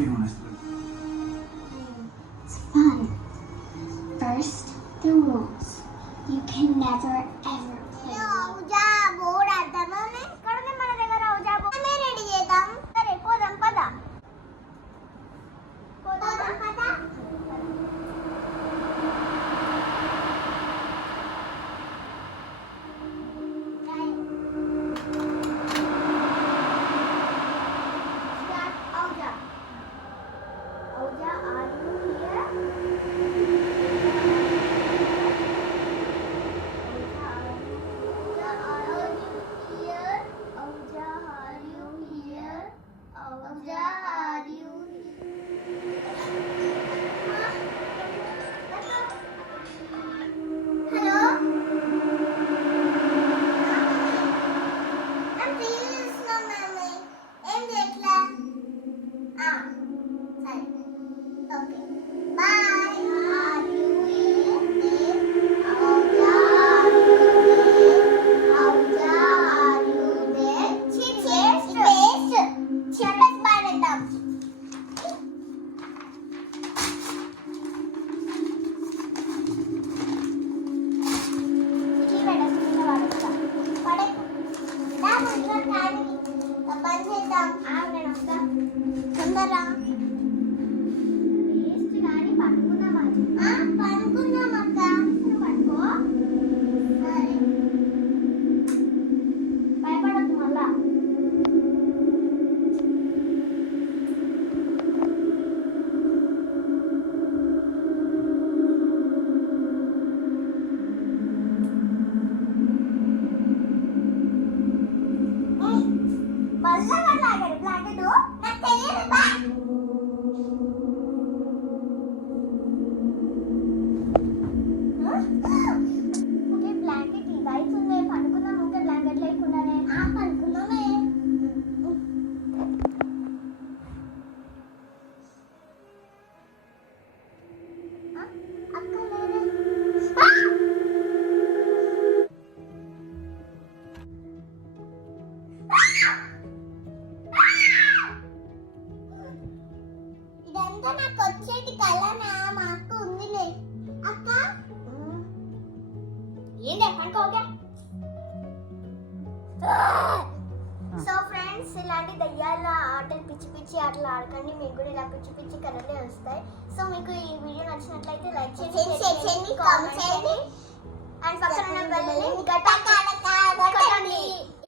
Explain honestly. It's fun. First, the rules. You can never ever play. ఇదంతా నాకు వచ్చేటి కలనా మా అక్క ఉందిలే అక్క ఏంటి అనుకోగా. సో ఫ్రెండ్స్, ఇలాంటి దయ్యాల ఆటలు పిచ్చి పిచ్చి ఆటలు ఆడకండి. మీకు కూడా ఇలా పిచ్చి పిచ్చి కలర్లే వస్తాయి. సో మీకు ఈ వీడియో నచ్చినట్లయితే లైక్ చేయండి, కామెంట్ చేయండి అండ్ పక్కన ఉన్న బెల్ ని కొట్టండి.